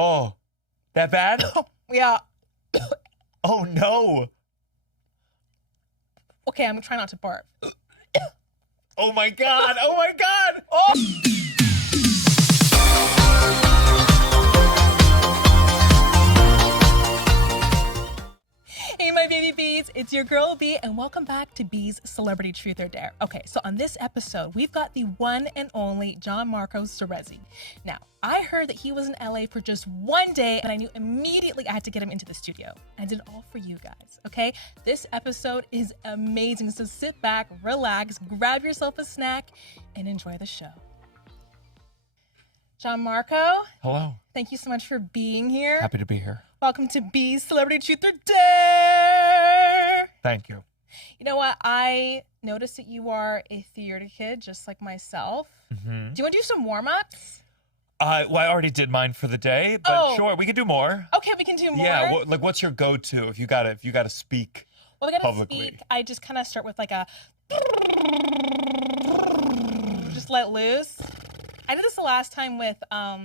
Oh, that bad? Yeah. Oh, no. Okay, I'm trying not to barf. Oh, my God. Oh, my God. Oh. Hey, my baby bees, it's your girl B, and welcome back to B's Celebrity Truth or Dare. Okay, so on this episode, we've got the one and only Gianmarco Soresi. Now, I heard that he was in LA for just one day, and I knew immediately I had to get him into the studio. I did it all for you guys, okay? This episode is amazing, so sit back, relax, grab yourself a snack, and enjoy the show. Gianmarco. Hello. Thank you so much for being here. Happy to be here. Welcome to B's Celebrity Truth or Dare. Thank you. You know what? I noticed that you are a theater kid, just like myself. Mm-hmm. Do you want to do some warm-ups? Well, I already did mine for the day, but sure, we could do more. Okay, we can do more. Yeah, what's your go-to if you gotta speak well, we gotta publicly? Speak. I just kind of start with like a just let loose. I did this the last time with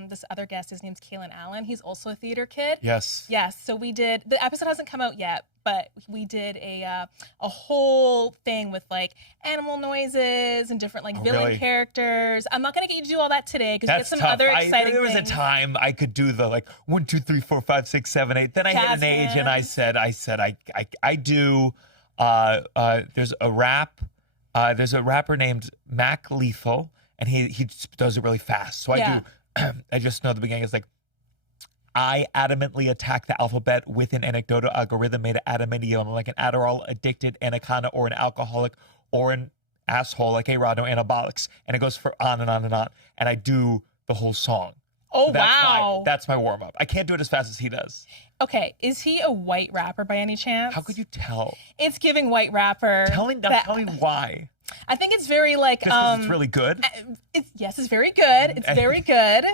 this other guest. His name's Kalen Allen. He's also a theater kid. Yes. Yes. So we did, the episode hasn't come out yet, but we did a whole thing with like animal noises and different like villain characters. I'm not going to get you to do all that today because you get some tough. other exciting There was things. a time I could do the like 1, 2, 3, 4, 5, 6, 7, 8. Then I hit an age and I said I do. There's a rapper named Mac Lethal. And he does it really fast. So I do, I just know the beginning is like, I adamantly attack the alphabet with an anecdotal algorithm made of adamantium, like an Adderall addicted anaconda or an alcoholic or an asshole like A-Rod, no anabolics. And it goes for on and on and on. And I do the whole song. Oh, so that's my warm up. I can't do it as fast as he does. Okay, is he a white rapper by any chance? How could you tell? It's giving white rapper. Tell me why. I think it's very like it's really good. It's very good. It's very good,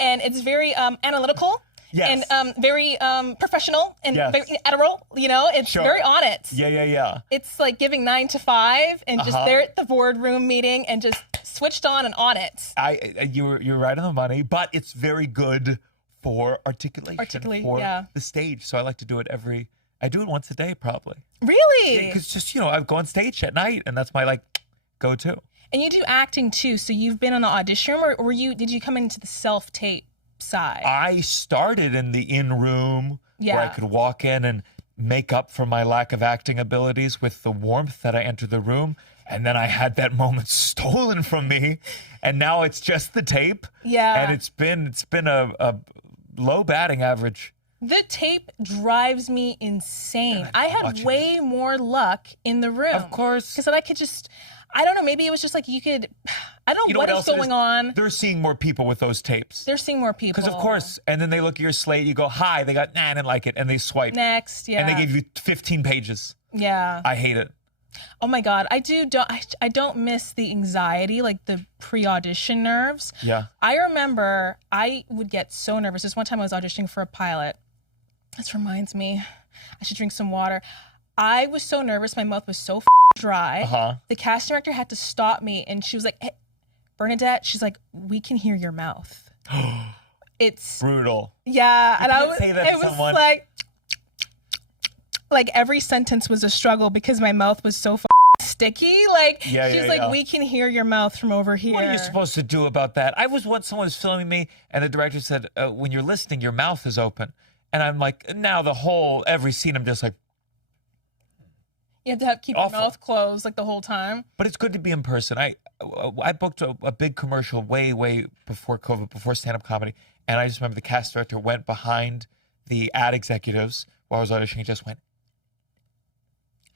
and it's very analytical. Yes. And very professional and very Adderall. You know, it's very on it. Yeah. It's like giving 9 to 5 and just there at the boardroom meeting and just switched on and on it. You're right on the money, but it's very good for articulation for the stage. So I like to do it I do it once a day probably. Really? Because just, I go on stage at night and that's my like go-to. And you do acting too. So you've been on the audition or did you come into the self-tape side? I started in the in-room where I could walk in and make up for my lack of acting abilities with the warmth that I entered the room. And then I had that moment stolen from me. And now it's just the tape. Yeah. And it's been a low batting average. The tape drives me insane. I had way more luck in the room. Of course. Because then I could just, I don't know, maybe it was just like I don't know what is going on. They're seeing more people with those tapes. They're seeing more people. Because of course, and then they look at your slate, you go, hi, they got, I didn't like it, and they swipe. Next, yeah. And they give you 15 pages. Yeah. I hate it. Oh my God, I don't miss the anxiety, like the pre-audition nerves. Yeah. I remember I would get so nervous. This one time I was auditioning for a pilot. This reminds me, I should drink some water. I was so nervous, my mouth was so dry. The casting director had to stop me and she was like, hey, Bernadette, she's like, we can hear your mouth. It's brutal. Yeah, and I was, say that it was like every sentence was a struggle because my mouth was so sticky. Like she's like, we can hear your mouth from over here. What are you supposed to do about that? Someone was filming me and the director said, when you're listening, your mouth is open. And I'm like, now every scene, I'm just like. You have to keep your mouth closed like the whole time. But it's good to be in person. I booked a big commercial way before COVID, before stand-up comedy. And I just remember the cast director went behind the ad executives while I was auditioning and just went.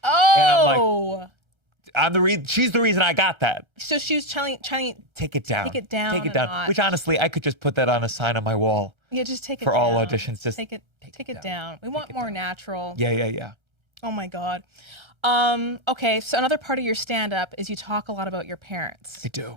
Oh. And I'm like, she's the reason I got that. So she was trying take it down. Take it down. Which honestly, I could just put that on a sign on my wall. Yeah, just take it for down. all auditions. Just take it down. We want more natural. Yeah. Oh my God. Okay, so another part of your stand-up is you talk a lot about your parents. I do.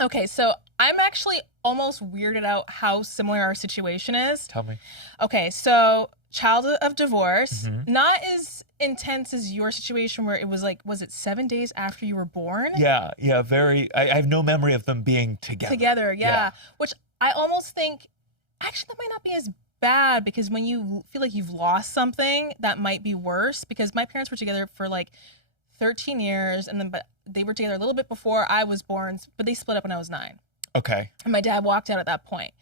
Okay, so I'm actually almost weirded out how similar our situation is. Tell me. Okay, so child of divorce, not as intense as your situation where it was like, was it 7 days after you were born? Yeah, very. I have no memory of them being together. Yeah. Which I almost think Actually, that might not be as bad because when you feel like you've lost something, that might be worse because my parents were together for like 13 years and then but they were together a little bit before I was born, but they split up when I was 9. Okay. And my dad walked out at that point.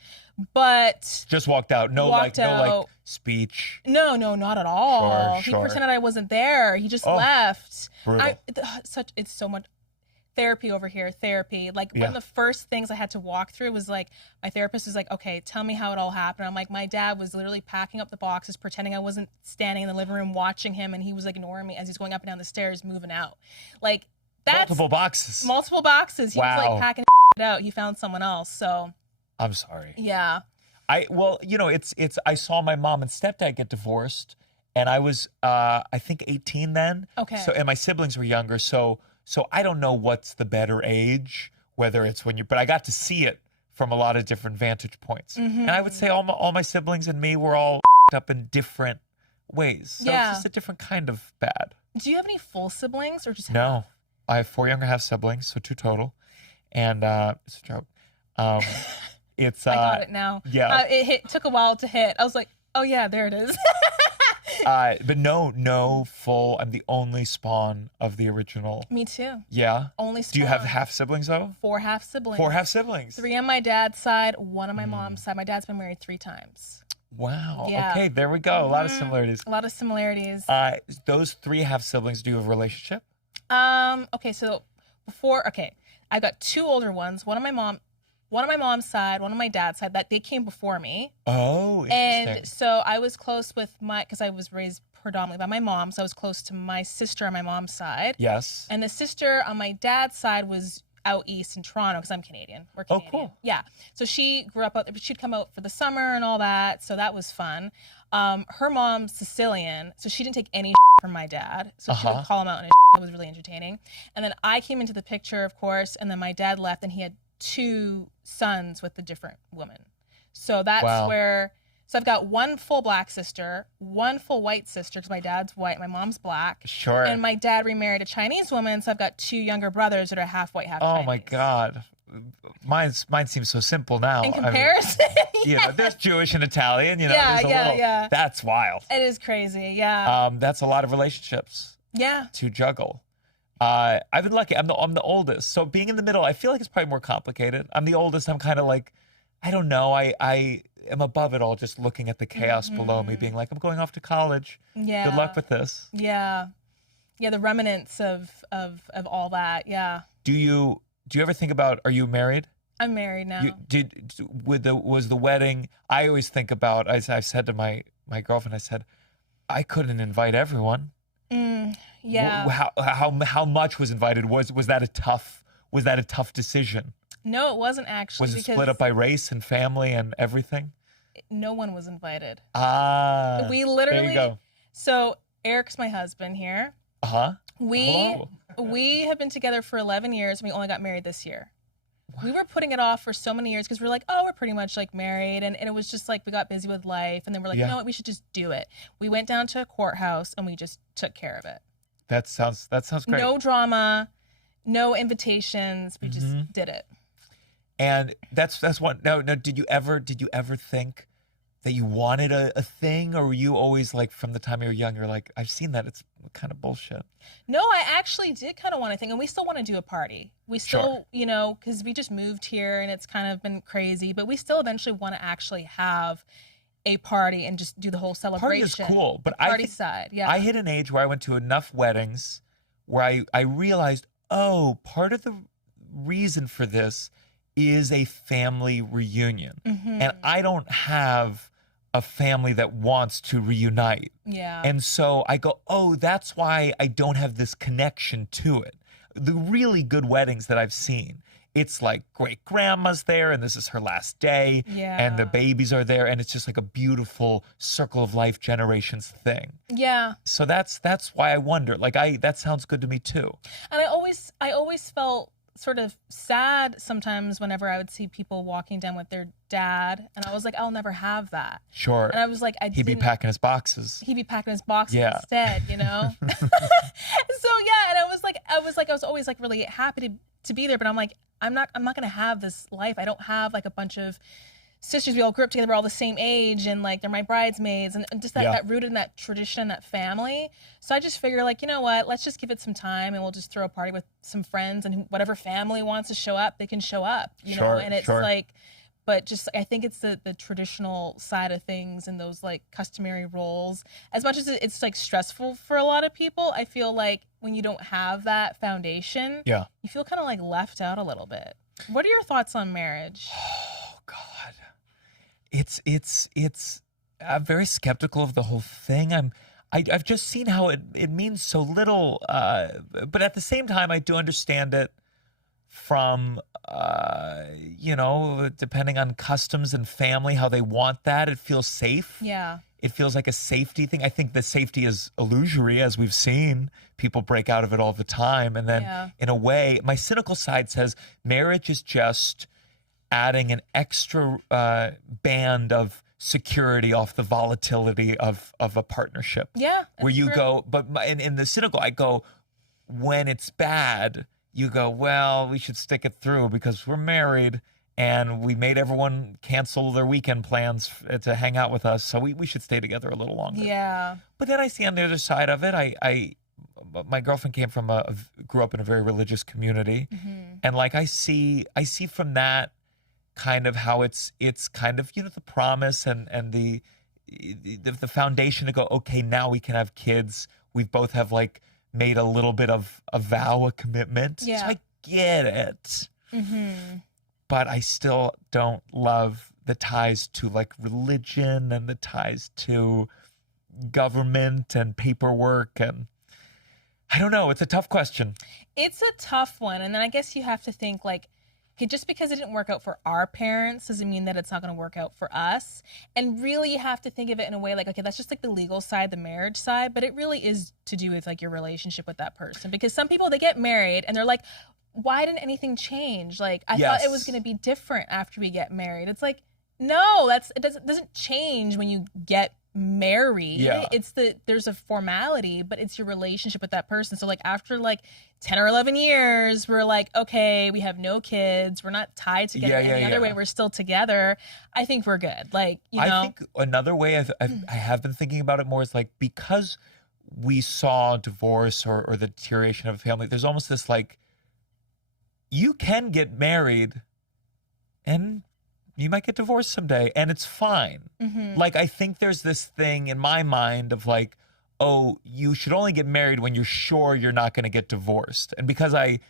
But just walked out. No walked out. No like speech. No, not at all. Sure. He pretended I wasn't there. He just left. Brutal. It's so much therapy over here. Therapy. Like one of the first things I had to walk through was like my therapist was like, okay, tell me how it all happened. I'm like, my dad was literally packing up the boxes, pretending I wasn't standing in the living room watching him, and he was like ignoring me as he's going up and down the stairs, moving out. Like that's multiple boxes. Multiple boxes. He was like packing it out. He found someone else. So I'm sorry. Yeah. It's I saw my mom and stepdad get divorced, and I was I think 18 then. Okay. So and my siblings were younger, so I don't know what's the better age, whether it's when but I got to see it from a lot of different vantage points. Mm-hmm. And I would say all my siblings and me were all up in different ways. So it's just a different kind of bad. Do you have any full siblings or just No. I have 4 younger half siblings, so 2 total. And it's a joke. It's I got it now. Yeah. It took a while to hit. I was like, oh yeah, there it is. But no full. I'm the only spawn of the original. Me too. Yeah. Only spawn. Do you have half siblings though? 4 half siblings. 4 half siblings. 3 on my dad's side, 1 on my mom's side. My dad's been married 3 times. Wow. Yeah. Okay, there we go. A lot of similarities. A lot of similarities. Those 3 half siblings, do you have a relationship? Okay, so I got 2 older ones. One on my mom's side, one on my dad's side. That they came before me. Oh, interesting. And so I was close with because I was raised predominantly by my mom, so I was close to my sister on my mom's side. Yes. And the sister on my dad's side was out east in Toronto because I'm Canadian. We're Canadian. Oh, cool. Yeah. So she grew up out there, but she'd come out for the summer and all that, so that was fun. Her mom's Sicilian, so she didn't take any from my dad. So she would call him out, and it was really entertaining. And then I came into the picture, of course, and then my dad left, and he had 2 sons with a different woman. So that's where. So I've got 1 full black sister, 1 full white sister, because my dad's white, my mom's black. Sure. And my dad remarried a Chinese woman, so I've got 2 younger brothers that are half white, half Chinese. Oh my God. Mine seems so simple now. In comparison, there's Jewish and Italian. Yeah. That's wild. It is crazy. Yeah. That's a lot of relationships. Yeah. To juggle. I've been lucky. I'm the oldest, so being in the middle, I feel like it's probably more complicated. I'm the oldest. I'm kind of like, I don't know. I am above it all, just looking at the chaos below me, being like, I'm going off to college. Yeah. Good luck with this. Yeah. Yeah. The remnants of all that. Yeah. Do you ever think about? Are you married? I'm married now. Was the wedding? I always think about. I've said to my girlfriend, I said, I couldn't invite everyone. Yeah. How much was invited? Was that a tough decision? No, it wasn't actually. Was it split up by race and family and everything? No one was invited. We literally. There you go. So Eric's my husband here. We have been together for 11 years. And we only got married this year. Wow. We were putting it off for so many years because we're like, oh, we're pretty much like married. And it was just like we got busy with life. And then we're like, you know what? We should just do it. We went down to a courthouse and we just took care of it. That sounds great. No drama, no invitations. We just did it. And that's one. No. Did you ever think that you wanted a thing, or were you always like from the time you were young? You're like, I've seen that. It's kind of bullshit. No, I actually did kind of want a thing, and we still want to do a party. We still, because we just moved here and it's kind of been crazy, but we still eventually want to actually have a party and just do the whole celebration. Party is cool, but I hit an age where I went to enough weddings where I realized, part of the reason for this is a family reunion. And I don't have a family that wants to reunite. Yeah. And so I go, that's why I don't have this connection to it. The really good weddings that I've seen, it's like great grandma's there and this is her last day. Yeah. And the babies are there and it's just like a beautiful circle of life generations thing. Yeah. So that's why I wonder. That sounds good to me too. And I always felt sort of sad sometimes whenever I would see people walking down with their dad, and I was like, I'll never have that. Sure. And I was like, he'd be packing his boxes. He'd be packing his boxes instead, So yeah, and I was always like really happy to be there, but I'm like, I'm not gonna have this life. I don't have like a bunch of sisters, we all grew up together, we're all the same age, and like they're my bridesmaids, and just that, Yeah. that rooted in that tradition, that family. So I just figure, like, you know what, let's just give it some time, and we'll just throw a party with some friends, and whatever family wants to show up, they can show up, you know. And it's like, but just I think it's the traditional side of things and those like customary roles. As much as it's like stressful for a lot of people, I feel like when you don't have that foundation, Yeah. you feel kind of like left out a little bit. What are your thoughts on marriage? Oh God. I'm very skeptical of the whole thing. I've just seen how it means so little, but at the same time, I do understand it from, depending on customs and family, how they want that. It feels safe. Yeah. It feels like a safety thing. I think the safety is illusory, as we've seen. People break out of it all the time. And then in a way, my cynical side says marriage is just adding an extra band of security off the volatility of a partnership. Yeah. Where you true. go, but in the cynical, I go, when it's bad, you go, well, we should stick it through because we're married and we made everyone cancel their weekend plans to hang out with us. So we should stay together a little longer. Yeah. But then I see on the other side of it, my girlfriend grew up in a very religious community. And like, I see from that kind of how it's kind of, the promise and the foundation to go, okay, now we can have kids. We both have like made a little bit of a vow, a commitment. Yeah. So I get it. But I still don't love the ties to like religion and the ties to government and paperwork. And I don't know. It's a tough question. It's a tough one. And then I guess you have to think like, okay, just because it didn't work out for our parents doesn't mean that it's not going to work out for us. And really you have to think of it in a way like, okay, that's just like the legal side, the marriage side, but it really is to do with like your relationship with that person. Because some people, they get married and they're like, why didn't anything change? Like, I thought it was going to be different after we get married. It's like, no, it doesn't change when you get married. Yeah. There's a formality, but it's your relationship with that person. So like after like 10 or 11 years, we're like, okay, we have no kids. We're not tied together any other way. We're still together. I think we're good. Like, I think another way I have been thinking about it more is like, because we saw divorce or the deterioration of a family, there's almost this like, you can get married and you might get divorced someday and it's fine. Like, I think there's this thing in my mind of like, oh, you should only get married when you're sure you're not going to get divorced. And because I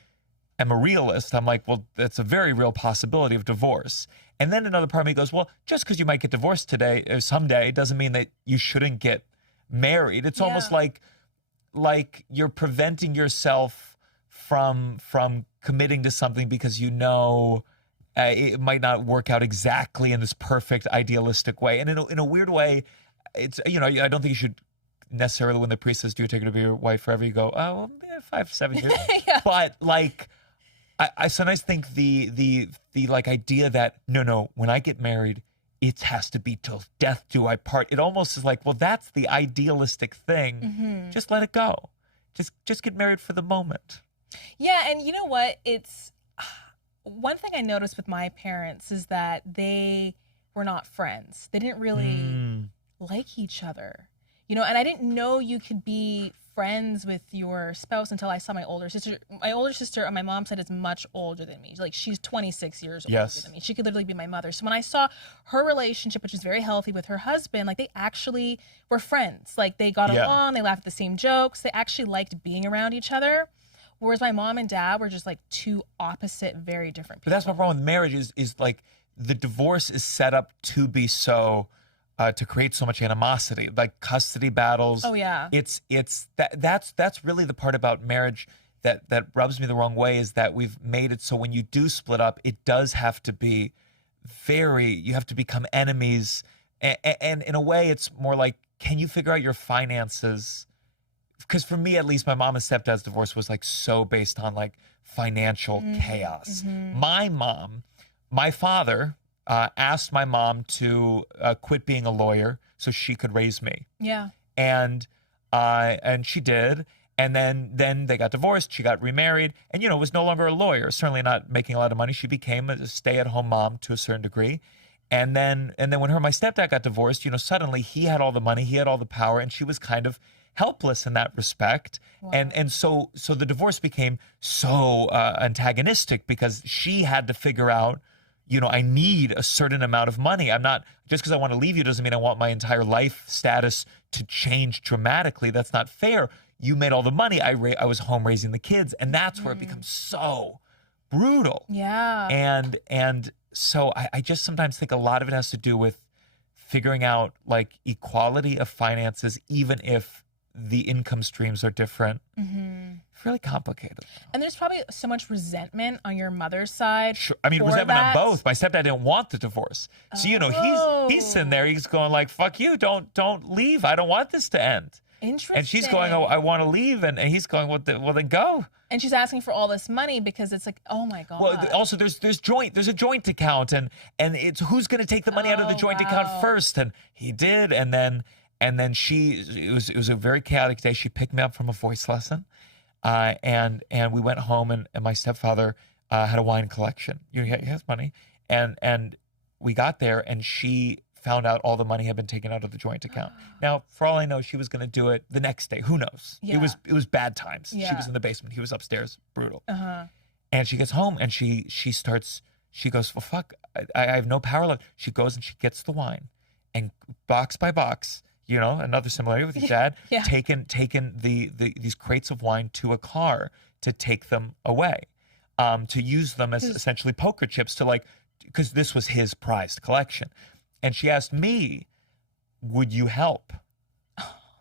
am a realist, I'm like, well, that's a very real possibility of divorce. And then another part of me goes, well, just because you might get divorced today or someday doesn't mean that you shouldn't get married. It's almost like you're preventing yourself from committing to something because it might not work out exactly in this perfect idealistic way. And in a weird way, it's, I don't think you should necessarily, when the priest says, do you take her to be your wife forever, you go, oh, well, 5-7 years. But like, I sometimes think the like idea that no, when I get married, it has to be till death do I part. It almost is like, well, that's the idealistic thing. Just let it go. Just get married for the moment. Yeah, and you know what? It's one thing I noticed with my parents is that they were not friends. They didn't really like each other. And I didn't know you could be friends with your spouse until I saw my older sister. My older sister on my mom's side is much older than me. Like, she's 26 years older than me. She could literally be my mother. So when I saw her relationship, which is very healthy with her husband, like, they actually were friends. Like, they got along, they laughed at the same jokes. They actually liked being around each other. Whereas my mom and dad were just like two opposite, very different people. But that's my problem with marriage is like the divorce is set up to be so, to create so much animosity, like custody battles. Oh yeah. That's really the part about marriage that rubs me the wrong way, is that we've made it so when you do split up, it does have to be you have to become enemies. And in a way, it's more like, can you figure out your finances? Because for me, at least, my mom and stepdad's divorce was like so based on like financial chaos. My father asked my mom to quit being a lawyer so she could raise me. Yeah. And she did. And then they got divorced. She got remarried and, was no longer a lawyer, certainly not making a lot of money. She became a stay-at-home mom to a certain degree. And then when her and my stepdad got divorced, suddenly he had all the money, he had all the power, and she was kind of helpless in that respect. Wow. And so the divorce became so antagonistic because she had to figure out, I need a certain amount of money. I'm not, just because I want to leave you doesn't mean I want my entire life status to change dramatically. That's not fair. You made all the money. I was home raising the kids. And that's where it becomes so brutal. Yeah. And so I just sometimes think a lot of it has to do with figuring out like equality of finances, even if the income streams are different. It's really complicated. And there's probably so much resentment on your mother's side. Sure. I mean, for resentment that. on both. My stepdad didn't want the divorce. So, he's sitting there, he's going like, fuck you, don't leave. I don't want this to end. Interesting. And she's going, oh, I want to leave. And he's going, well, then go. And she's asking for all this money because it's like, oh my God. Well, also there's a joint account and it's who's going to take the money out of the joint account first. And he did. And then it was a very chaotic day. She picked me up from a voice lesson. And we went home and my stepfather had a wine collection. He has money. And we got there and she found out all the money had been taken out of the joint account. Now, for all I know, she was going to do it the next day. Who knows? Yeah. It was bad times. Yeah. She was in the basement. He was upstairs. Brutal. Uh-huh. And she gets home and she goes, well, fuck, I have no power left. She goes and she gets the wine and box by box, another similarity with your dad, taken these crates of wine to a car to take them away, to use them as essentially poker chips because this was his prized collection. And she asked me, would you help?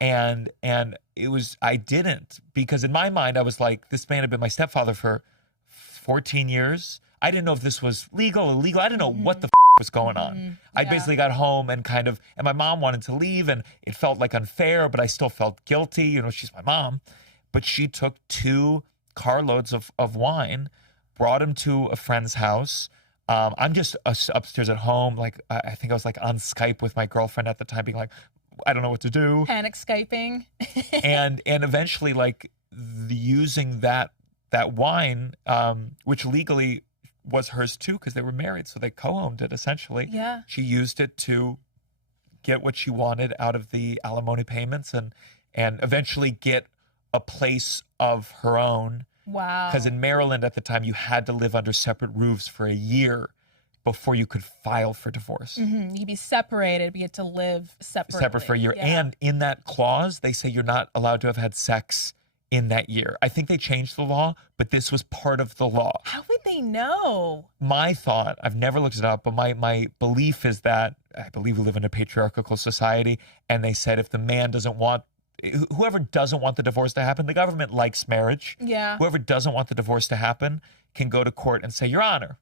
And I didn't, because in my mind, I was like, this man had been my stepfather for 14 years. I didn't know if this was legal, illegal. I didn't know what the was going on. I basically got home and and my mom wanted to leave and it felt like unfair, but I still felt guilty. She's my mom. But she took 2 carloads of wine, brought him to a friend's house. I'm just upstairs at home. Like, I think I was like on Skype with my girlfriend at the time being like, I don't know what to do. Panic Skyping. and eventually using that wine, which legally was hers too, because they were married. So they co-owned it essentially. Yeah. She used it to get what she wanted out of the alimony payments and eventually get a place of her own. Wow. Because in Maryland at the time, you had to live under separate roofs for a year before you could file for divorce. You'd be separated, but you had to live separately. Separate for a year. Yeah. And in that clause, they say you're not allowed to have had sex in that year. I think they changed the law, but this was part of the law. How would they know? My thought, I've never looked it up, but my belief is that, I believe we live in a patriarchal society, and they said if the man whoever doesn't want the divorce to happen, the government likes marriage. Yeah. Whoever doesn't want the divorce to happen can go to court and say, Your Honor,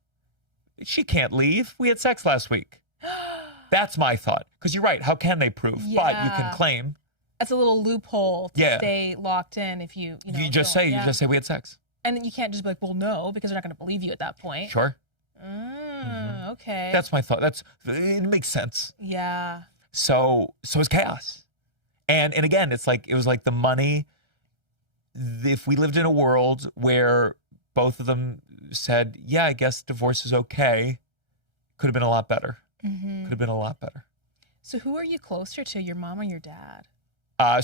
she can't leave. We had sex last week. That's my thought. Because you're right. How can they prove? Yeah. But you can claim. That's a little loophole to stay locked in if you You just say we had sex. And then you can't just be like, well, no, because they're not going to believe you at that point. Sure. Okay. That's my thought. It makes sense. Yeah. So it's chaos. And again, it was like the money. If we lived in a world where both of them said, yeah, I guess divorce is okay, could have been a lot better. Could have been a lot better. So who are you closer to, your mom or your dad?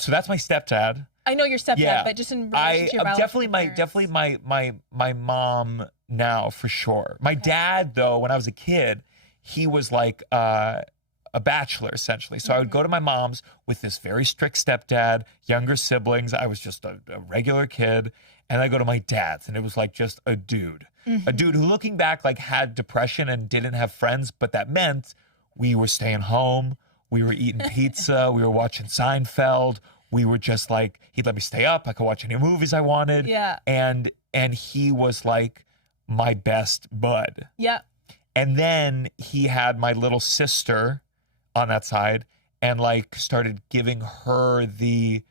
So that's my stepdad. I know your stepdad, but just in relation to your definitely my mom now for sure. My dad, though, when I was a kid, he was like a bachelor essentially. So I would go to my mom's with this very strict stepdad, younger siblings. I was just a regular kid. And I go to my dad's and it was like just a dude. A dude who, looking back, like had depression and didn't have friends, but that meant we were staying home, we were eating pizza, we were watching Seinfeld, we were just like, he'd let me stay up, I could watch any movies I wanted. Yeah. And he was like my best bud. Yeah. And then he had my little sister on that side and like started giving her the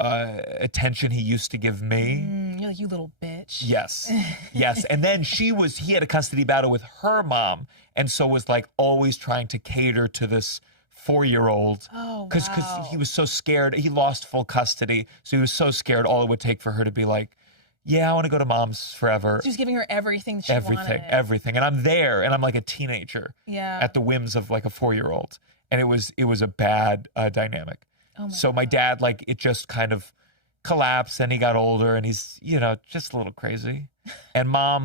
attention he used to give me. You're like, you little bitch. Yes. Yes. And then he had a custody battle with her mom. And so was like always trying to cater to this 4-year-old. Oh, Because he was so scared. He lost full custody. So he was so scared all it would take for her to be like, yeah, I want to go to mom's forever. She was giving her everything she wanted. Everything. And I'm there, and I'm like a teenager Yeah. at the whims of like a 4-year-old. And it was a bad dynamic. Oh So my dad, like, it just kind of collapsed, and he got older, and he's, you know, just a little crazy. And my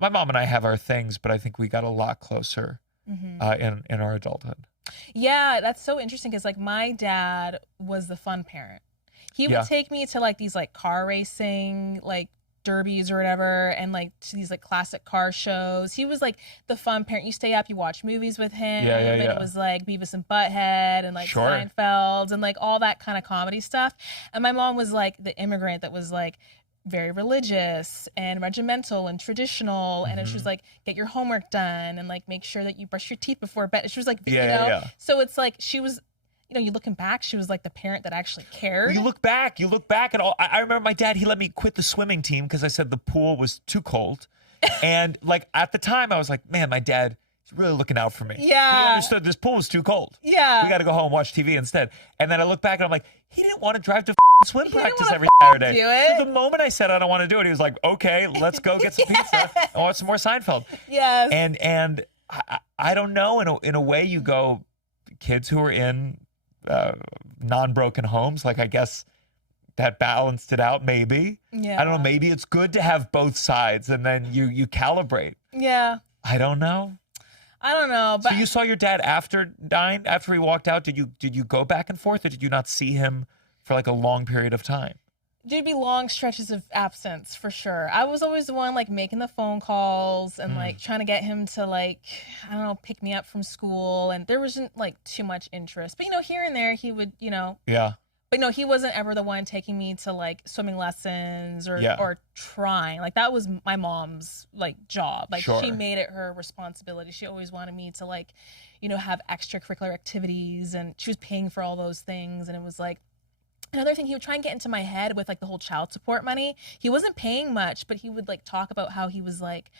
mom and I have our things, but I think we got a lot closer in our adulthood. Yeah, that's so interesting because like my dad was the fun parent. He would take me to like these like car racing, like derbies or whatever, and like to these like classic car shows. He was like the fun parent. You stay up, you watch movies with him. And it was like Beavis and Butthead and like Seinfeld and like all that kind of comedy stuff. And my mom was like the immigrant that was like very religious and regimental and traditional, and she was like, get your homework done and like make sure that you brush your teeth before bed. She was like, you know, so it's like she was, you know, you looking back, she was like the parent that actually cared. You look back at all. I remember my dad, he let me quit the swimming team because I said the pool was too cold. And like at the time I was like, man, my dad is really looking out for me. Yeah. He understood this pool was too cold. Yeah. We got to go home and watch TV instead. And then I look back and I'm like, he didn't want to drive to swim practice every Saturday. Do it. So the moment I said I don't want to do it, he was like, okay, let's go get some pizza and watch some more Seinfeld. Yes. And I don't know, in a way you go, kids who are in non-broken homes, like I guess that balanced it out maybe. Yeah. I don't know, maybe it's good to have both sides and then you calibrate. Yeah. I don't know. But so you saw your dad after he walked out. Did you go back and forth, or did you not see him for like a long period of time? There'd be long stretches of absence for sure. I was always the one like making the phone calls and like trying to get him to like, I don't know, pick me up from school, and there wasn't like too much interest. But you know, here and there he would, you know. Yeah. But no, he wasn't ever the one taking me to like swimming lessons or trying. Like that was my mom's like job. Like she made it her responsibility. She always wanted me to like, you know, have extracurricular activities, and she was paying for all those things. And it was like, another thing, he would try and get into my head with like the whole child support money. He wasn't paying much, but he would like talk about how he's like,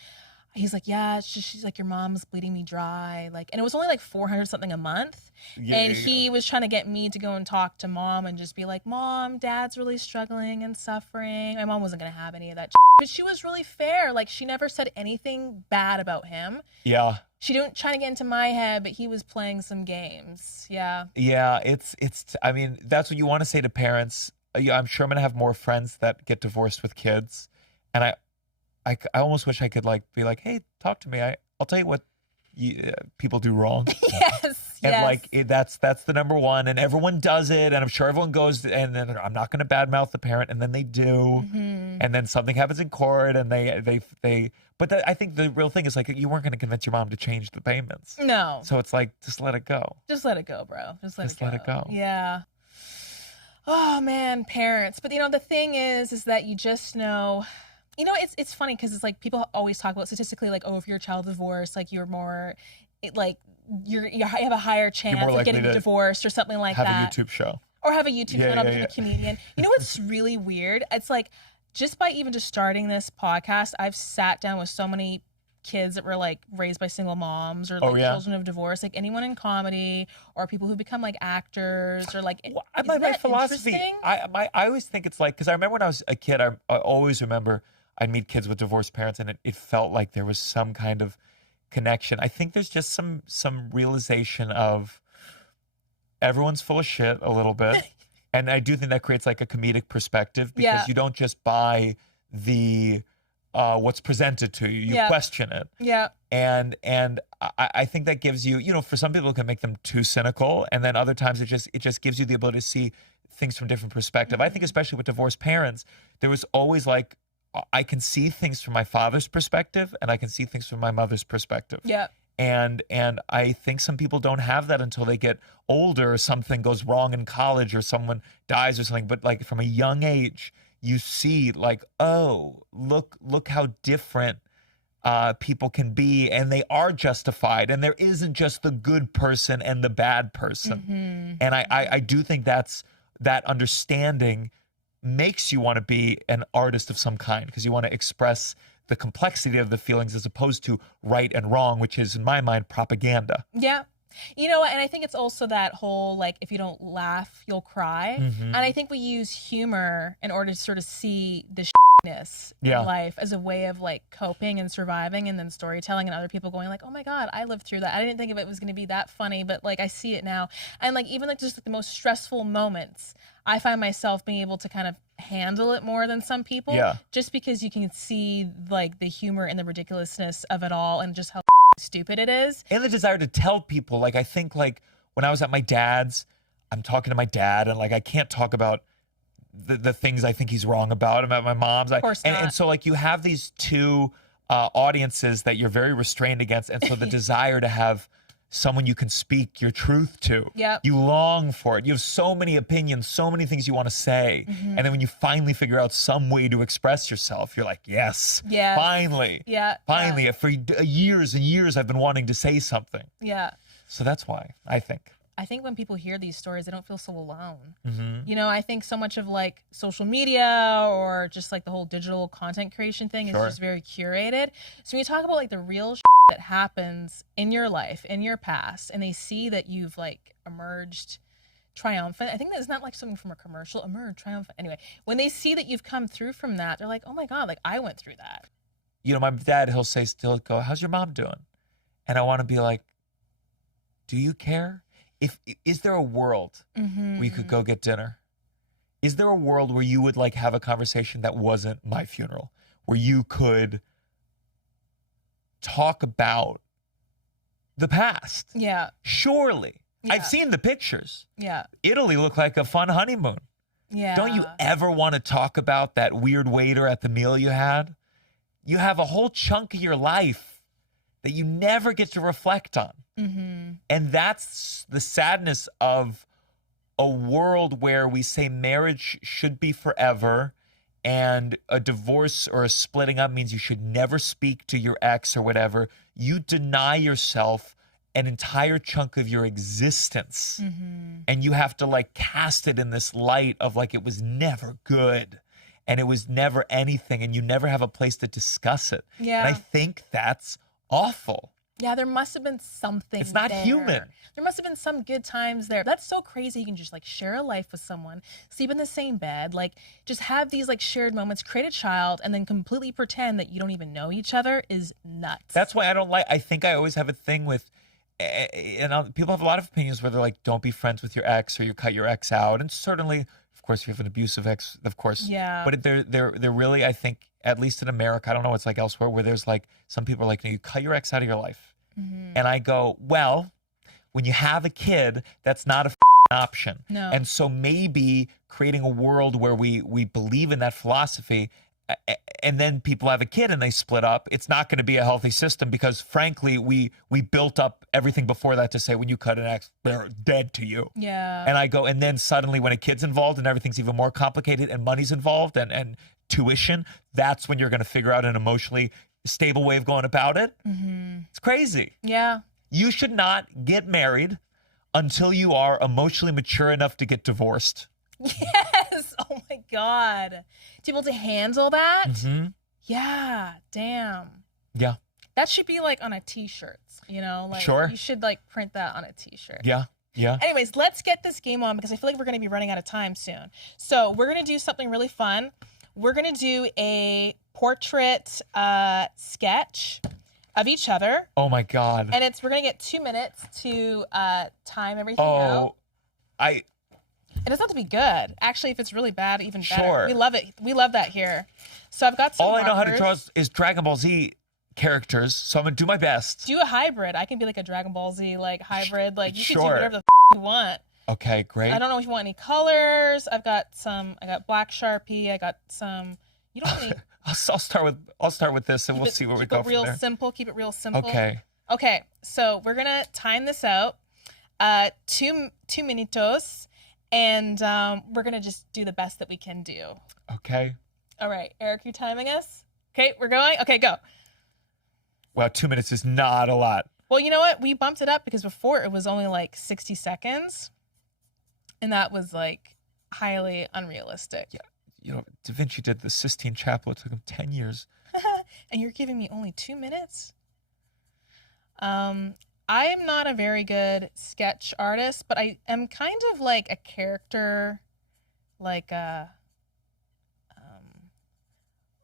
yeah, she's like, your mom's bleeding me dry. Like, and it was only like $400 something a month. He was trying to get me to go and talk to mom and just be like, Mom, Dad's really struggling and suffering. My mom wasn't going to have any of that. But she was really fair. Like, she never said anything bad about him. Yeah. She didn't try to get into my head, but he was playing some games. Yeah. Yeah. I mean, that's what you want to say to parents. I'm sure I'm going to have more friends that get divorced with kids. And I almost wish I could like be like, hey, talk to me. I'll tell you what people do wrong. And like that's the number one, and everyone does it, and I'm sure everyone goes, and then I'm not going to badmouth the parent, and then they do, and then something happens in court, and they. But I think the real thing is like you weren't going to convince your mom to change the payments. No. So it's like just let it go. Just let it go, bro. Just let it go. Let it go. Yeah. Oh man, parents. But you know the thing is that you just know. You know, it's funny because it's like people always talk about statistically like, oh, if you're a child divorced, like you're more, you have a higher chance of getting divorced or something like that. Have a YouTube show. Or have a YouTube channel, being a comedian. You know what's really weird? It's like just by even just starting this podcast, I've sat down with so many kids that were like raised by single moms or like children of divorce, like anyone in comedy or people who become like actors or like. Well, my philosophy, I always think it's like, because I remember when I was a kid, I always remember I'd meet kids with divorced parents, and it felt like there was some kind of connection. I think there's just some realization of everyone's full of shit a little bit. And I do think that creates like a comedic perspective because you don't just buy the what's presented to you. You question it. Yeah. And I think that gives you, you know, for some people it can make them too cynical, and then other times it just gives you the ability to see things from different perspective. I think especially with divorced parents, there was always like, I can see things from my father's perspective and I can see things from my mother's perspective. Yeah. And I think some people don't have that until they get older or something goes wrong in college or someone dies or something. But like from a young age, you see like, oh, look how different people can be, and they are justified. And there isn't just the good person and the bad person. And I do think that understanding makes you want to be an artist of some kind, because you want to express the complexity of the feelings as opposed to right and wrong, which is, in my mind, propaganda. Yeah. You know, and I think it's also that whole, like, if you don't laugh, you'll cry. And I think we use humor in order to sort of see the in life as a way of like coping and surviving, and then storytelling, and other people going like, oh my god, I lived through that. I didn't think of it was going to be that funny, but like I see it now. And like even like just like, the most stressful moments, I find myself being able to kind of handle it more than some people, just because you can see like the humor and the ridiculousness of it all and just how stupid it is, and the desire to tell people. Like I think like when I was at my dad's, I'm talking to my dad, and like I can't talk about the things I think he's wrong about my mom's. Of course not. And so like you have these two audiences that you're very restrained against, and so the desire to have someone you can speak your truth to. You long for it. You have so many opinions, so many things you want to say. And then when you finally figure out some way to express yourself, you're like, yes, finally. Finally. For years and years, I've been wanting to say something. So that's why, I think. I think when people hear these stories, they don't feel so alone. You know, I think so much of like social media or just like the whole digital content creation thing is just very curated. So when you talk about like the real that happens in your life, in your past, and they see that you've like emerged triumphant. I think that's not like something from a commercial, emerge triumphant. Anyway, when they see that you've come through from that, they're like, oh my God, like I went through that. You know, my dad, he'll go, how's your mom doing? And I want to be like, do you care? Is there a world where you could go get dinner? Is there a world where you would like have a conversation that wasn't my funeral, where you could talk about the past? Surely. I've seen the pictures. Italy looked like a fun honeymoon. Don't you ever want to talk about that weird waiter at the meal you had? You have a whole chunk of your life that you never get to reflect on. And that's the sadness of a world where we say marriage should be forever, and a divorce or a splitting up means you should never speak to your ex or whatever. You deny yourself an entire chunk of your existence, and you have to like cast it in this light of like it was never good and it was never anything, and you never have a place to discuss it. And I think that's awful. There must have been something. It's not there. human. There must have been some good times there. That's so crazy. You can just like share a life with someone, sleep in the same bed, like just have these like shared moments, create a child, and then completely pretend that you don't even know each other is nuts. That's why I think I always have a thing with, and people have a lot of opinions where they're like, don't be friends with your ex or you cut your ex out. And certainly, of course, if you have an abusive ex, of course. But they're really, I think, at least in America, I don't know what it's like elsewhere, where there's like, some people are like, no, you cut your ex out of your life. And I go, well, when you have a kid, that's not a option. And so maybe creating a world where we believe in that philosophy, and then people have a kid and they split up, it's not going to be a healthy system, because frankly, we built up everything before that to say when you cut an ex, they're dead to you. And I go, and then suddenly when a kid's involved and everything's even more complicated and money's involved and tuition, that's when you're going to figure out an emotionally stable way of going about it. It's crazy. You should not get married until you are emotionally mature enough to get divorced. Yes. Oh my God. To be able to handle that? Yeah. Damn. Yeah. That should be like on a t-shirt, you know? Like you should like print that on a t-shirt. Yeah. Anyways, let's get this game on, because I feel like we're going to be running out of time soon. So we're going to do something really fun. We're going to do a portrait sketch of each other. Oh my God. And we're going to get 2 minutes to time everything out. It doesn't have to be good. Actually, if it's really bad, even better. We love it. We love that here. So I've got some All markers. I know how to draw is Dragon Ball Z characters, so I'm going to do my best. Do a hybrid. I can be like a Dragon Ball Z like hybrid. Like you can do whatever the you want. Okay, great. I don't know if you want any colors. I got black Sharpie. I got some. You don't need. I'll start with this, and we'll see where we go from there. Keep it real simple. Okay. So we're gonna time this out. 2 minutos, and we're gonna just do the best that we can do. Okay. All right, Eric, you timing us? Okay, we're going. Okay, go. Wow, 2 minutes is not a lot. Well, you know what? We bumped it up because before it was only like 60 seconds. And that was like highly unrealistic. Yeah. You know, Da Vinci did the Sistine Chapel. It took him 10 years. And you're giving me only 2 minutes? I am not a very good sketch artist, but I am kind of like a character, like a,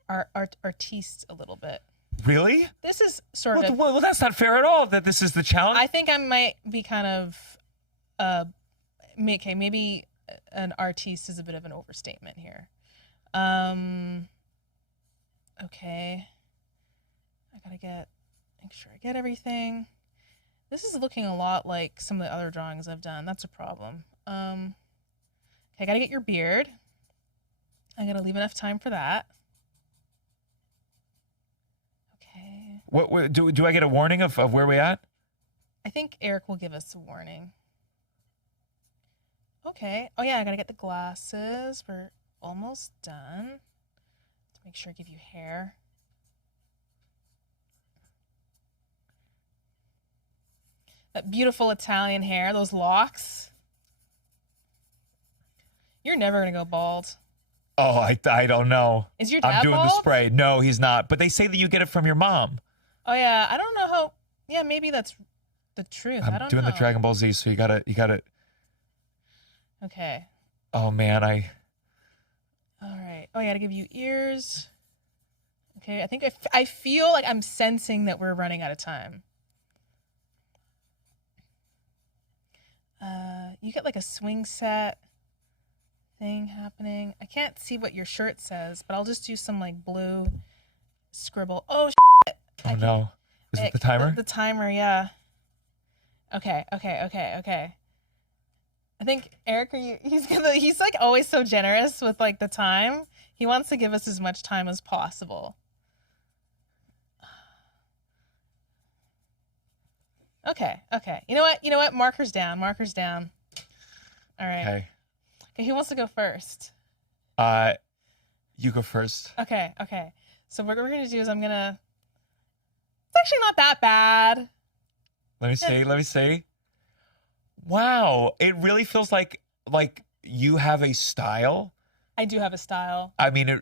artiste a little bit. Really? This is sort of. Well, that's not fair at all. That this is the challenge. I think I might be kind of. Okay, maybe an artiste is a bit of an overstatement here. Okay. I gotta make sure I get everything. This is looking a lot like some of the other drawings I've done. That's a problem. Okay, I gotta get your beard. I gotta leave enough time for that. Okay. What do I get a warning of where we at? I think Eric will give us a warning. Okay. Oh yeah, I gotta get the glasses. We're almost done. Let's make sure I give you hair. That beautiful Italian hair, those locks. You're never gonna go bald. Oh, I don't know. Is your dad I'm doing bald? the spray. No, he's not. But they say that you get it from your mom. Oh yeah, I don't know how. Yeah, maybe that's the truth. I don't know. I'm doing the Dragon Ball Z, so you gotta. Okay. Oh man, All right. Oh yeah, I gotta give you ears. Okay, I think I feel like I'm sensing that we're running out of time. You get like a swing set thing happening. I can't see what your shirt says, but I'll just do some like blue scribble. Oh shit. Oh no. Is it the timer? The timer, yeah. Okay. I think Eric, he's like always so generous with like the time. He wants to give us as much time as possible. Okay. You know what? Markers down. All right. Okay, who wants to go first? You go first. Okay. So what we're gonna do is it's actually not that bad. Let me see. Wow, it really feels like you have a style. I do have a style. I mean,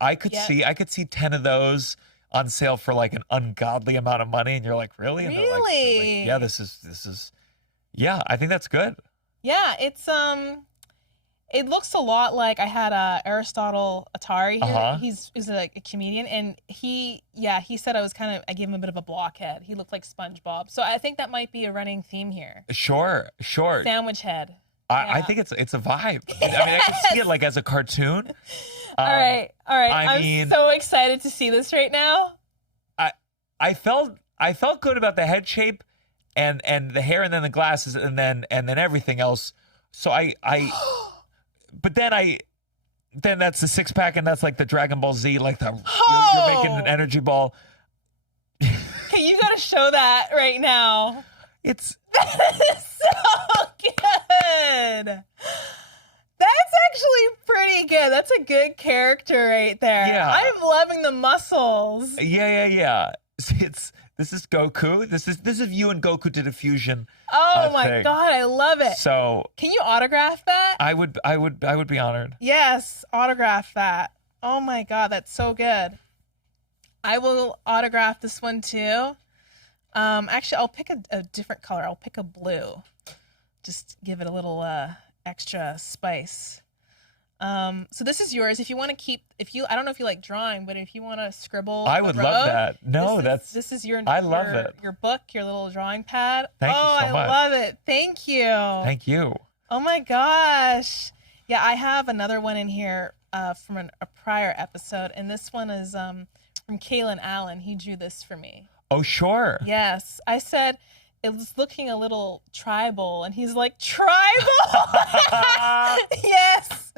I could see 10 of those on sale for like an ungodly amount of money, and you're like, really? And they're like, yeah, this is. Yeah, I think that's good. Yeah, it's it looks a lot like I had Aristotle Atari here. He's like a comedian, and he said I gave him a bit of a blockhead. He looked like SpongeBob. So I think that might be a running theme here. Sure. Sandwich head. I think it's a vibe. I mean, I can see it like as a cartoon. All right. I'm so excited to see this right now. I felt good about the head shape and the hair and then the glasses and then everything else. So but then that's the six pack and that's like the Dragon Ball Z, like you're making an energy ball. Okay, you gotta show that right now. That is so good. That's actually pretty good. That's a good character right there. Yeah. I'm loving the muscles. Yeah. This is Goku. This is you and Goku did a fusion. Oh my God, I love it. So can you autograph that? I would be honored. Yes, autograph that. Oh my God, that's so good. I will autograph this one too. Actually, I'll pick a different color. I'll pick a blue. Just give it a little extra spice. So this is yours. If you want to keep, I don't know if you like drawing, but if you want to scribble, I would love that. No, this is your. I love it. Your book, your little drawing pad. Thank you so much. I love it. Thank you. Thank you. Oh my gosh. Yeah, I have another one in here from a prior episode, and this one is from Kalen Allen. He drew this for me. Oh sure. Yes, I said. It was looking a little tribal, and he's like, tribal? Yes!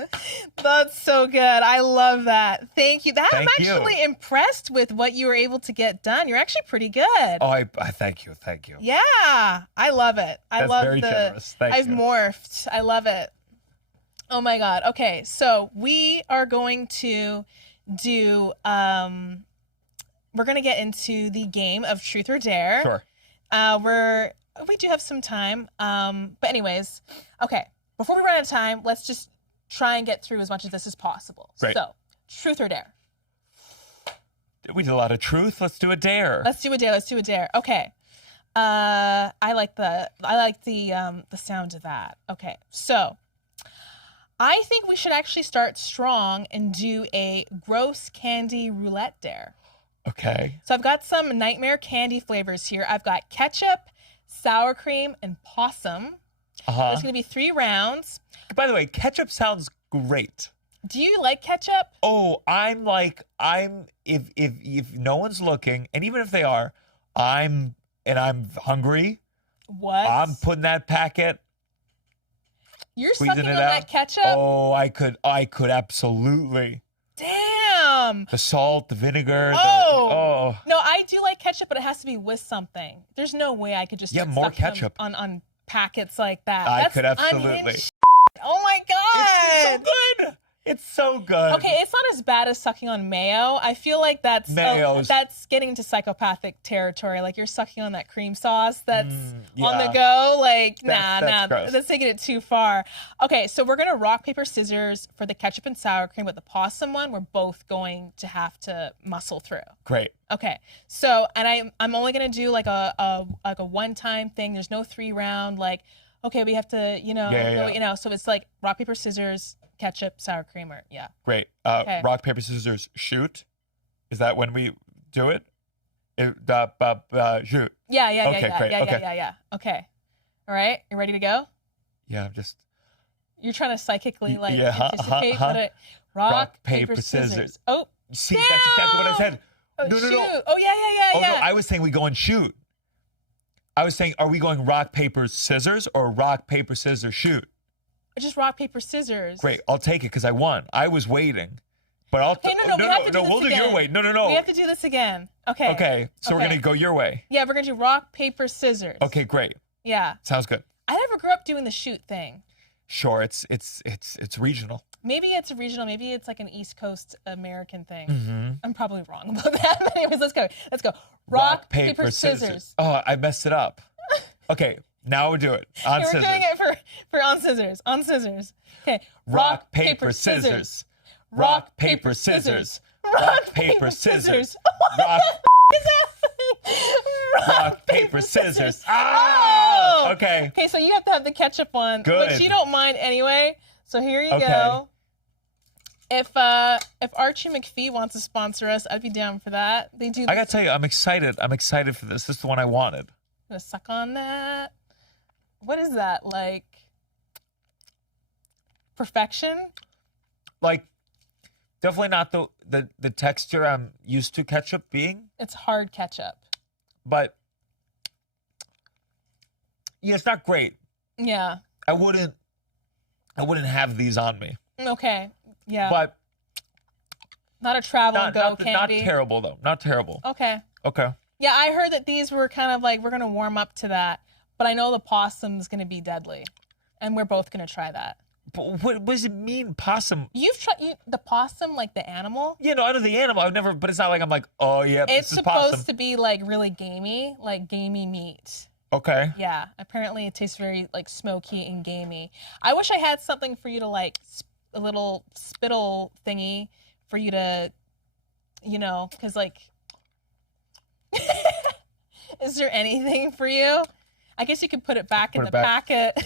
That's so good. I love that. Thank you. I'm actually impressed with what you were able to get done. You're actually pretty good. Oh, I thank you. Yeah, I love it. That's love very generous. Thank I've you. morphed. I love it. Oh my God. Okay, so we are going to do, we're going to get into the game of Truth or Dare. Sure. We do have some time. But anyways, okay. Before we run out of time, let's just try and get through as much of this as possible. Right. So, Truth or Dare? We did a lot of truth. Let's do a dare. Let's do a dare. Okay. I like the sound of that. Okay. So, I think we should actually start strong and do a gross candy roulette dare. Okay. So I've got some nightmare candy flavors here. I've got ketchup, sour cream, and possum. There's going to be 3 rounds. By the way, ketchup sounds great. Do you like ketchup? Oh, if no one's looking, and even if they are, I'm hungry. What? I'm putting that packet. You're sucking on that ketchup? Oh, I could absolutely. Damn. The salt, the vinegar. Oh. No, I do like ketchup, but it has to be with something. There's no way I could just more ketchup on packets like that. I could absolutely. Unhinged. Oh my God. It's so good. It's so good. Okay, it's not as bad as sucking on mayo. I feel like that's getting into psychopathic territory. Like you're sucking on that cream sauce that's on the go. Like, that's taking it too far. Okay, so we're gonna rock, paper, scissors for the ketchup and sour cream, but the possum one, we're both going to have to muscle through. Great. Okay, so and I'm only gonna do like a one-time thing. There's no 3-round. Like, okay, we have to, So it's like rock, paper, scissors. Ketchup, sour cream, Great. Okay. Rock, paper, scissors, shoot. Is that when we do it? Shoot. Yeah. Okay, great. Yeah. Okay. All right. You ready to go? Yeah, I'm just. You're trying to psychically anticipate what it. Rock, paper, scissors. Oh. See, damn! that's exactly what I said. Oh, No. shoot. Oh, yeah. No, I was saying we go and shoot. I was saying, are we going rock, paper, scissors or rock, paper, scissors, shoot? Just rock, paper, scissors. Great, I'll take it because I won. I was waiting, but I'll. Okay, we'll do your way. No. We have to do this again. Okay. Okay, so we're gonna go your way. Yeah, we're gonna do rock, paper, scissors. Okay, great. Yeah. Sounds good. I never grew up doing the shoot thing. Sure, it's regional. Maybe it's regional. Maybe it's like an East Coast American thing. Mm-hmm. I'm probably wrong about that. But anyways, let's go. Rock, paper, scissors. Oh, I messed it up. Okay. Now we'll do it. On scissors. We're doing it for on scissors. On scissors. Okay. Rock, paper, scissors. Rock, paper, scissors. Rock, paper, scissors. Rock, paper, scissors. Oh! Okay. Okay, so you have to have the ketchup one. Good. Which you don't mind anyway. So here you go. If Archie McPhee wants to sponsor us, I'd be down for that. They do. I gotta tell you, I'm excited. I'm excited for this. This is the one I wanted. I'm gonna suck on that. What is that, like perfection? Like, definitely not the texture I'm used to ketchup being. It's hard ketchup. But yeah, it's not great. Yeah. I wouldn't have these on me. Okay. Yeah. But not a travel candy. Not terrible though. Not terrible. Okay. Okay. Yeah, I heard that these were kind of like we're gonna warm up to that. But I know the possum's going to be deadly. And we're both going to try that. But what does it mean, possum? You've tried the possum, like the animal? Yeah, no, I know the animal. I've never, but it's not like I'm like, oh, yeah, it's this is possum. It's supposed to be like really gamey, like gamey meat. Okay. Yeah, apparently it tastes very like smoky and gamey. I wish I had something for you to like, a little spittle thingy for you to, because like, is there anything for you? I guess you could put it back in the packet,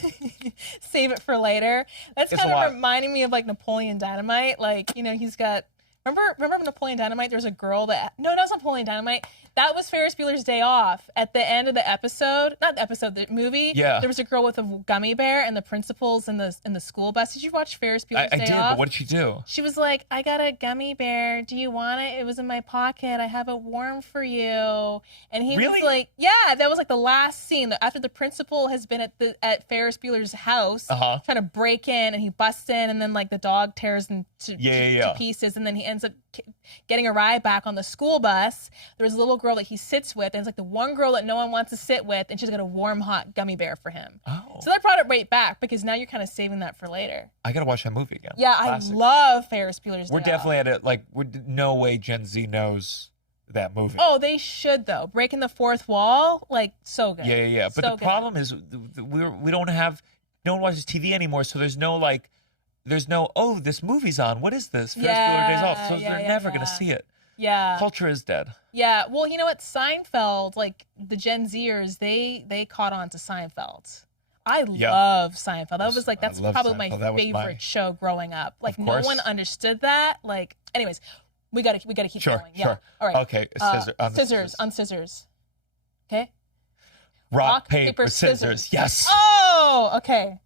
save it for later. That's kind of reminding me of like Napoleon Dynamite. Like, he's got, remember Napoleon Dynamite? There's a girl no, that's not Napoleon Dynamite. That was Ferris Bueller's Day Off. At the end of the episode, not the episode, the movie. Yeah. There was a girl with a gummy bear and the principal's in the school bus. Did you watch Ferris Bueller's Day Off? I did, but what did she do? She was like, I got a gummy bear. Do you want it? It was in my pocket. I have it warm for you. And he was like, yeah, that was like the last scene. After the principal has been at Ferris Bueller's house, trying to break in, and he busts in, and then like the dog tears him to pieces, and then he ends up getting a ride back on the school bus. There was a little girl that he sits with, and it's like the one girl that no one wants to sit with, and she's got a warm, hot gummy bear for him. Oh. So that brought it right back, because now you're kind of saving that for later. I gotta watch that movie again. Yeah, classic. I love Ferris Bueller's Day Off. We're definitely at it. Like, no way Gen Z knows that movie. Oh, they should though. Breaking the fourth wall, like so good. Yeah. But the problem is we don't have, no one watches TV anymore, so there's no oh, this movie's on. What is this? Ferris Bueller Days Off. So they're never gonna see it. Yeah. Culture is dead. Yeah. Well, you know what? Seinfeld, like the Gen Zers, they caught on to Seinfeld. I Yeah. love Seinfeld. That was like, I that's love probably Seinfeld. my That was favorite show growing up. Like, no course. one understood that. Like, anyways, we gotta keep Sure, going. sure. Yeah. All right. Okay, Scissors on scissors. Okay. Rock, paper, scissors. Yes. Oh, okay.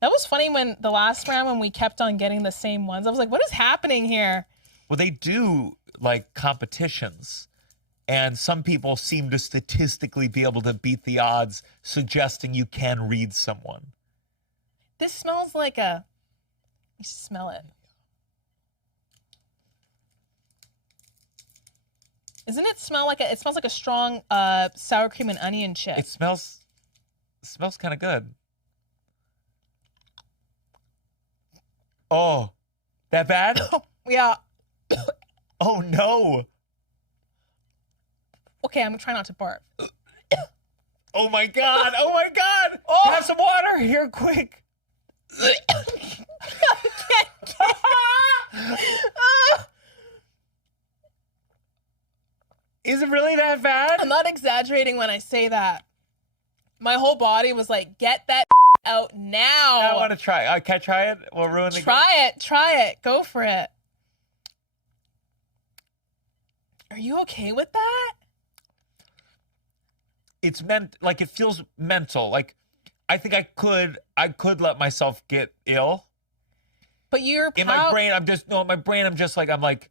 That was funny when the last round when we kept on getting the same ones. I was like, what is happening here? Well, they do like competitions, and some people seem to statistically be able to beat the odds, suggesting you can read someone. This smells like a. You smell it. Isn't it smell like a? It smells like a strong sour cream and onion chip. It smells kind of good. Oh, that bad? Yeah. Oh no. Okay, I'm trying not to barf. Oh my god. Oh my god. Oh. Have some water here, quick. Is it really that bad? I'm not exaggerating when I say that. My whole body was like, get that out now. I want to try. Can I try it? We'll ruin the Try it. Go for it. Are you okay with that? It's meant like it feels mental. Like I think I could let myself get ill. But you're In my brain, I'm like,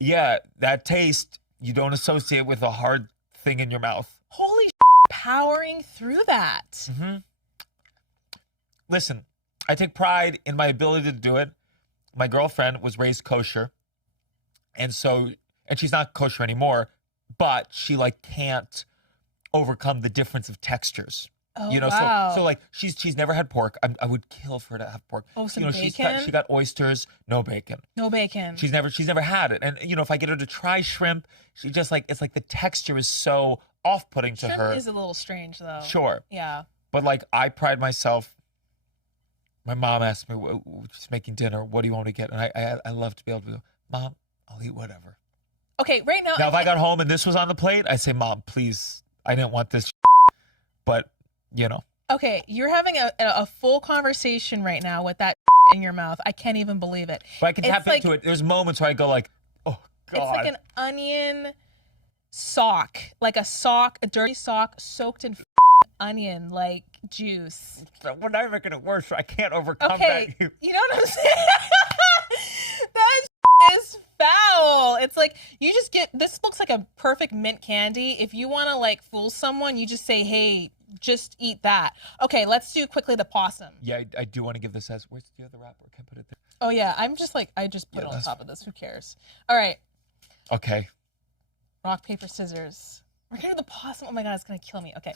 yeah, that taste you don't associate with a hard thing in your mouth. Holy powering through that. Mm-hmm. Listen, I take pride in my ability to do it. My girlfriend was raised kosher, and she's not kosher anymore, but she like can't overcome the difference of textures. Oh, You know, wow. so like she's never had pork. I would kill for her to have pork. Oh, some you know, bacon? she got oysters, no bacon. No bacon. She's never had it. And you know, if I get her to try shrimp, she just like it's like the texture is so off-putting to her. Shrimp is a little strange though. Sure. Yeah. But like I pride myself. My mom asked me, she's making dinner, what do you want to get? And I love to be able to go, Mom, I'll eat whatever. Okay, right now. Now, if I got home and this was on the plate, I'd say, Mom, please, I didn't want this. But, you know. Okay, you're having a full conversation right now with that in your mouth. I can't even believe it. But I can tap like, into it. There's moments where I go like, oh, God. It's like an onion sock. Like a dirty sock soaked in onion, like juice. We're not even going to work, so I can't overcome Okay, that. you know what I'm saying? That is foul. It's like, you just this looks like a perfect mint candy. If you want to like fool someone, you just say, hey, just eat that. Okay, let's do quickly the possum. Yeah, I do want to give this as, where's the other wrapper? Can I put it there? Oh yeah, I just put it on top of this. Who cares? All right. Okay. Rock, paper, scissors. We're gonna do the possum. Oh my God, it's gonna kill me. Okay.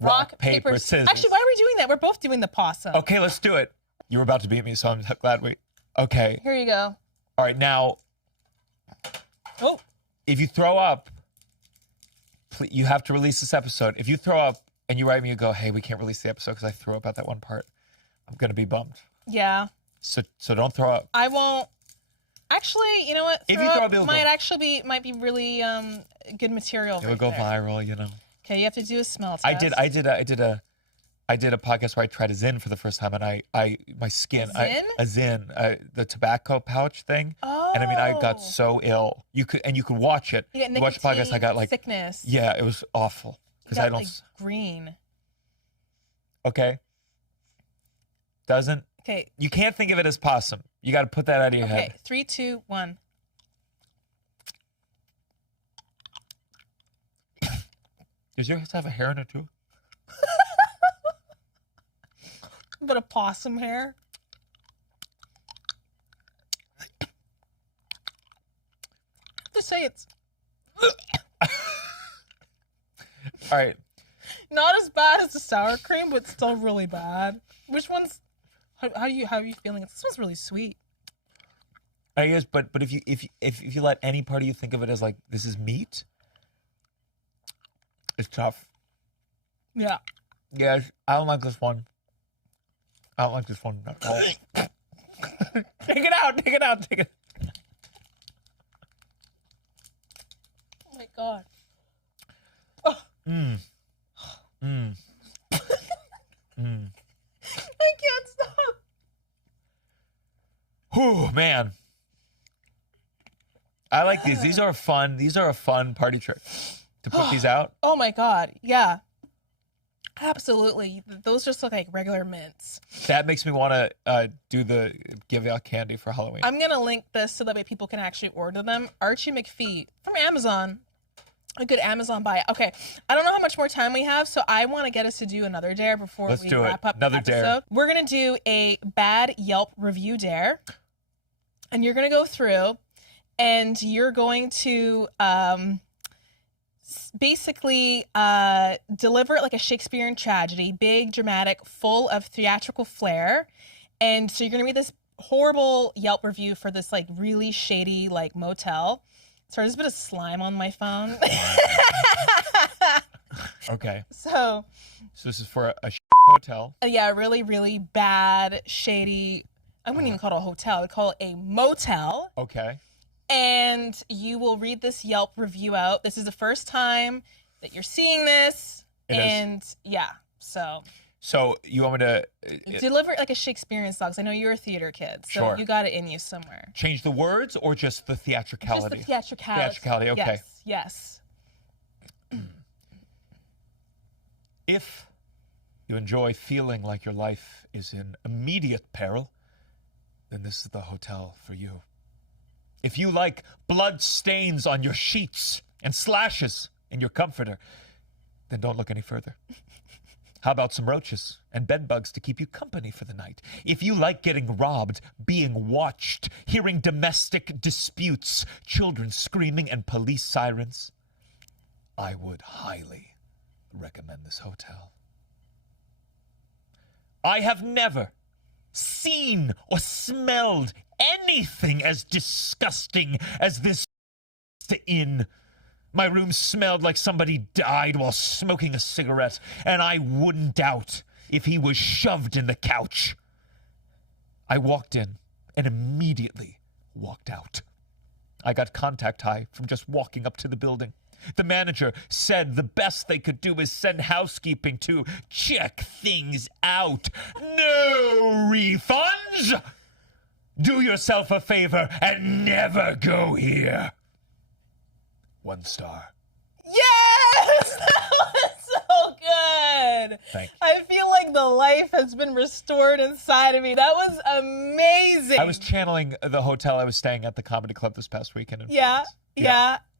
Rock, paper, scissors. Actually, why are we doing that? We're both doing the possum. Okay, let's do it. You were about to beat me, so I'm glad we... Okay. Here you go. All right, now, Oh. if you throw up, you have to release this episode. If you throw up and you write me and go, hey, we can't release the episode because I threw up at that one part, I'm going to be bummed. Yeah. So don't throw up. I won't. Actually, you know what? If you throw up, might be really good material. It would go viral, you know. Okay, you have to do a smell test. I did a podcast where I tried a Zyn for the first time, and my skin, A Zyn? the tobacco pouch thing. Oh. And I mean, I got so ill. You could watch it. You get watch the podcast. I got like sickness. Yeah, it was awful because I don't. Like green. Okay. Doesn't. Okay. You can't think of it as possum. You got to put that out of your head. Okay, 3, 2, 1. Does yours have a hair in it too? But a possum hair. I have to say it's All right. not as bad as the sour cream, but still really bad. Which one's? How are you feeling? This one's really sweet. I guess, but if you let any part of you think of it as like this is meat, it's tough. Yeah. Yeah, I don't like this one. I don't like this one at all. Take it out. Take it out. Take it. Oh my God. Whew, man. I like these. These are a fun party trick to put these out. Oh my God. Yeah. Absolutely. Those just look like regular mints. That makes me want to give out candy for Halloween. I'm going to link this so that way people can actually order them. Archie McPhee from Amazon. A good Amazon buy. Okay. I don't know how much more time we have, so I want to get us to do another dare before we wrap up Another the episode. Dare. We're going to do a bad Yelp review dare. And you're going to go through and you're going to basically deliver it like a Shakespearean tragedy, big, dramatic, full of theatrical flair. And so you're going to read this horrible Yelp review for this like really shady like motel. Sorry, there's a bit of slime on my phone. Okay. So this is for a hotel. Yeah, really, really bad, shady. I wouldn't even call it a hotel. I would call it a motel. Okay. And you will read this Yelp review out. This is the first time that you're seeing this. Yeah, so you want me to deliver it like a Shakespearean style, because I know you're a theater kid, so Sure. you got it in you somewhere. change the words or just the theatricality? Just the theatricality. Theatricality, okay. Yes. If you enjoy feeling like your life is in immediate peril, then this is the hotel for you. If you like blood stains on your sheets and slashes in your comforter, then don't look any further. How about some roaches and bed bugs to keep you company for the night? If you like getting robbed, being watched, hearing domestic disputes, children screaming, and police sirens, I would highly recommend this hotel. I have never seen or smelled anything as disgusting as this inn. My room smelled like somebody died while smoking a cigarette, and I wouldn't doubt if he was shoved in the couch. I walked in and immediately walked out. I got contact high from just walking up to the building. The manager said the best they could do is send housekeeping to check things out. No refunds! Do yourself a favor and never go here. 1 star. Yes! That was so good. Thank you. I feel like the life has been restored inside of me. That was amazing. I was channeling the hotel I was staying at, the comedy club, this past weekend. Yeah.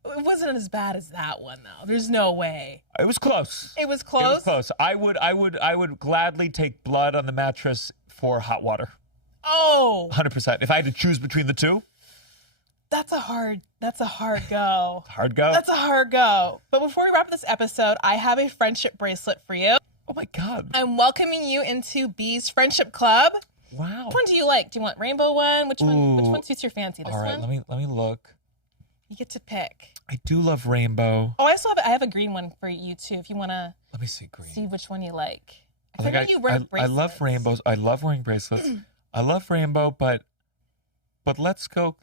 It wasn't as bad as that one though. There's no way. It was close. It was close. It was close. I would gladly take blood on the mattress for hot water. Oh. 100%. If I had to choose between the two. That's a hard go. Hard go? That's a hard go. But before we wrap up this episode, I have a friendship bracelet for you. Oh my God. I'm welcoming you into B's Friendship Club. Wow. Which one do you like? Do you want rainbow one? Which one suits your fancy? This All right, one? let me look. You get to pick. I do love rainbow. Oh, I have a green one for you too if you want to Let me see green. see which one you like. I think I love rainbows. I love wearing bracelets. I love rainbow, but let's go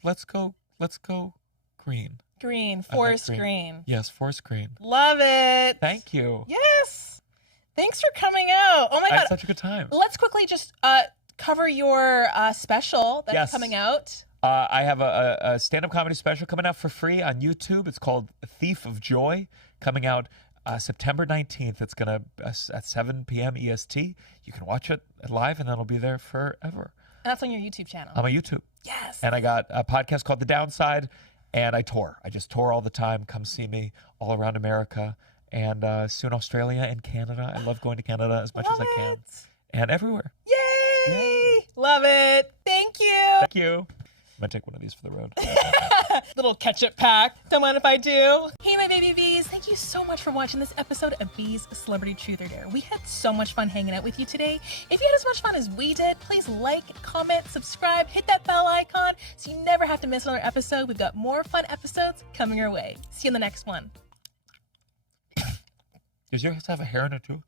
green. Green, forest green. Yes, forest green. Love it. Thank you. Yes. Thanks for coming out. Oh my I God. had such a good time. Let's quickly just cover your special that's coming out. I have a stand-up comedy special coming out for free on YouTube. It's called Thief of Joy, coming out September 19th. It's going to at 7 p.m. EST. You can watch it live, and it'll be there forever. And that's on your YouTube channel. I'm on YouTube. Yes. And I got a podcast called The Downside, and I tour. I just tour all the time. Come see me all around America, and soon Australia and Canada. I love going to Canada as much as I can. And everywhere. Yay! Love it. Thank you. Thank you. I'm going to take one of these for the road. Little ketchup pack. Don't mind if I do. Hey, my baby bees. Thank you so much for watching this episode of Bees Celebrity Truth or Dare. We had so much fun hanging out with you today. If you had as much fun as we did, please like, comment, subscribe, hit that bell icon so you never have to miss another episode. We've got more fun episodes coming your way. See you in the next one. Does yours have a hair in it too?